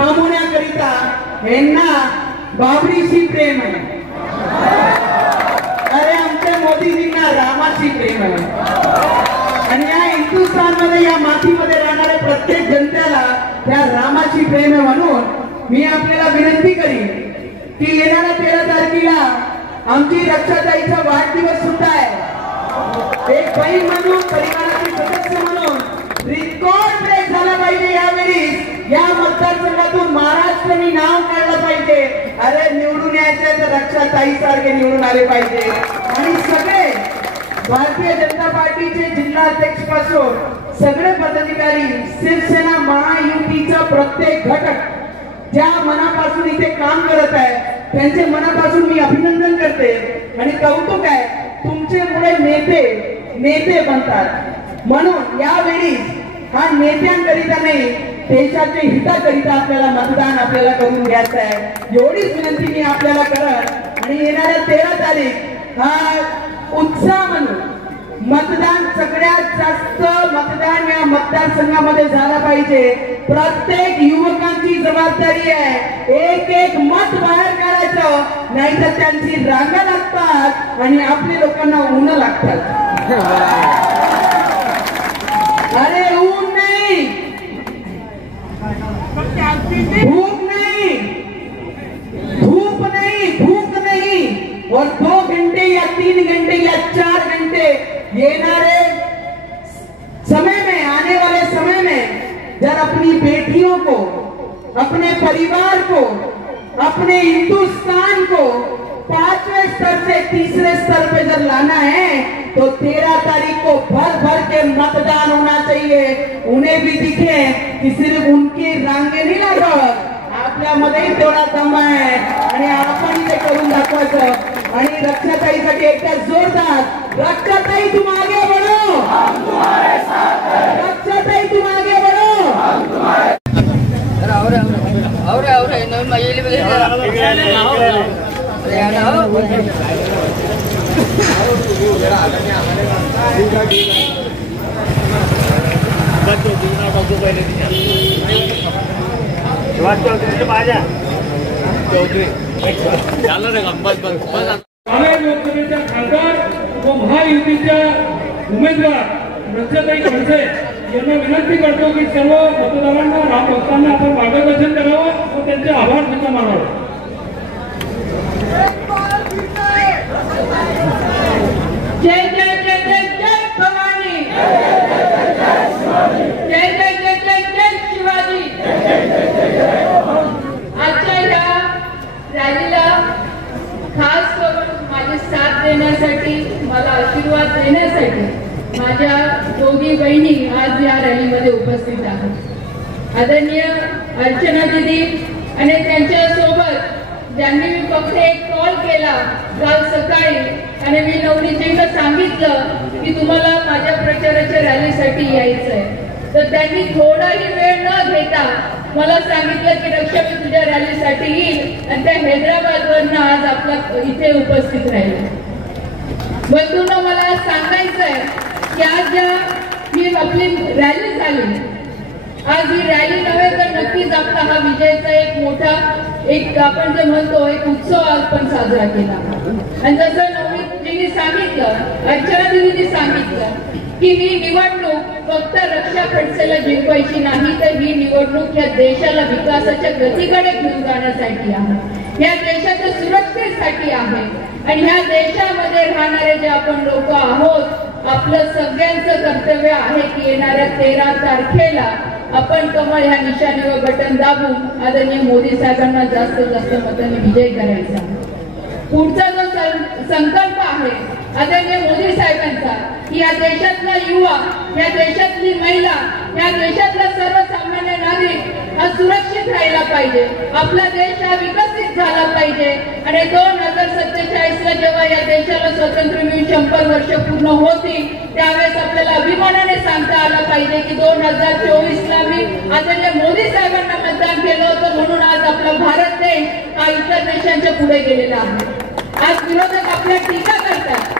थांबवण्याकरिता यांना बाबरीशी प्रेम आहे. अरे आमच्या मोदीजींना रामाशी प्रेम आहे. आणि या हिंदुस्थानमध्ये या मातीमध्ये राहणाऱ्या प्रत्येक जनतेला त्या रामाची प्रेम आहे. म्हणून मी आपल्याला विनंती करीन की येणाऱ्या 13 तारखेला आमची रक्षाताईचा वाढदिवस सुद्धा आहे. एक बहीण म्हणून, परिवाराचे सदस्य म्हणून रेकॉर्ड ब्रेक झाला पाहिजे. यावेळी या मतदारसंघातून महाराष्ट्राने नाव काढलं पाहिजे. अरे निवडून यायचे तर रक्षाताई सारखे निवडून आले पाहिजे. आणि सगळे भारतीय जनता पार्टीचे जिल्हाध्यक्ष पासून सगळे पदाधिकारी, शिवसेना महायुतीचा प्रत्येक घटक ज्या मनापासून इथे काम करत आहे त्यांचे मनापासून मी अभिनंदन करते आणि कौतुक आहे. तुमच्यामुळे नेते बनतात. म्हणून यावेळी हा नेत्यांकरिता नाही, देशाच्या हिताकरिता आपल्याला मतदान आपल्याला करून घ्यायचं आहे. एवढीच विनंती मी आपल्याला करत आणि येणाऱ्या 13 तारीख हा उत्साह म्हणून मतदान सगळ्यात जास्त मतदान या मतदारसंघामध्ये झाला पाहिजे. प्रत्येक युवकांची जबाबदारी आहे. एक एक मत बाहेर काढायचं, नाहीतर त्यांची रांगा लागतात आणि आपल्या लोकांना ऊन लागतात. अरे ऊन नाही, भूक नहीं, धूप नहीं, भूख नहीं, और 2 घंटे या 3 घंटे या 4 घंटे येनारे समय में, आने वाले समय में जब अपनी बेटियों को, अपने परिवार को, अपने हिंदुस्तान को 5वें स्तर से 3रे स्तर पे जब लाना है तो 13 तारीख को भर भर के मतदान होना चाहिए. उन्हें भी दिखे कि सिर्फ उनकी रांगे नहीं लागत, आपल्यामध्ये तेवढा दम आहे आणि आपण ते करून दाखवायचं. आणि रक्षाताईसाठी एकदा जोरदार रक्षाताई तुम आगे बढ़ो, हम तुम्हारे साथ हैं. रक्षाताई तुम आगे बढ़ो, हम तुम्हारे और नवीन मायेली बघे लोकसभेच्या खासदार व महायुतीच्या उमेदवार रक्षाताई खडसे यांना विनंती करतो की सर्व मतदारांना, राम भक्तांना आपण मार्गदर्शन करावं व त्यांचे आभार सुद्धा मानावे. जय जय जय जय जय भवानी, जय जय जय जय जय शिवाजी. आजच्या या रॅलीला खास करून माझी साथ देण्यासाठी, मला आशीर्वाद देण्यासाठी माझ्या दोघी बहिणी आज या रॅलीमध्ये उपस्थित आहेत. आदरणीय अर्चना दीदी आणि त्यांच्या सोबत ज्यांनी मी फक्त एक कॉल केला काल सकाळी आणि मी नवनीजींना सांगितलं की तुम्हाला माझ्या प्रचाराच्या रॅलीसाठी यायचं आहे, तर त्यांनी थोडाही वेळ न घेता मला सांगितलं की रक्षा मी तुझ्या रॅलीसाठी येईल आणि त्या हैदराबादवरनं आज आपला इथे उपस्थित राहील. बंधूंनो, मला सांगायचं आहे की आज ही आपली रॅली झाली, आज ही रॅली नव्हे तर नक्कीच आपला हा विजयाचा एक मोठा आपण जे म्हणतो एक उत्सव आपण साजरा केला. आणि जसं नवनीतजींनी सांगितलं, अर्चना दीदींनी सांगितलं की ही निवडणूक फक्त रक्षा खडसेला जिंकवायची नाही, तर ही निवडणूक या देशाला विकासाच्या गतीकडे घेऊन जाण्यासाठी आहे, या देशाच्या सुरक्षेसाठी आहे. आणि ह्या देशामध्ये राहणारे जे आपण लोक आहोत, आपलं सगळ्यांचं कर्तव्य आहे की येणाऱ्या 13 तारखेला आपण कमळ ह्या निशाणीवर बटन दाबून आदरणीय मोदी साहेबांना जास्तीत जास्त मतांनी विजय करायचा. पुढचा जो संकल्प आहे आदरणीय मोदी साहेबांचा की या देशातला युवा, या देशातली महिला, या देशातला सर्वसामान्य नागरिक हा सुरक्षित राहिला पाहिजे, आपला देश हा विकसित झाला पाहिजे. आणि 2047 ला जेव्हा या देशाला स्वातंत्र्य मिळून 100 वर्ष पूर्ण होतील त्यावेळेस आपल्याला अभिमानाने सांगता आलं पाहिजे की 2024 ला मी आदरणीय मोदी साहेबांना मतदान केलं होतं, म्हणून आज आपला भारत देश हा इतर देशांच्या पुढे गेलेला आहे. आज विरोधक आपल्या टीका करतात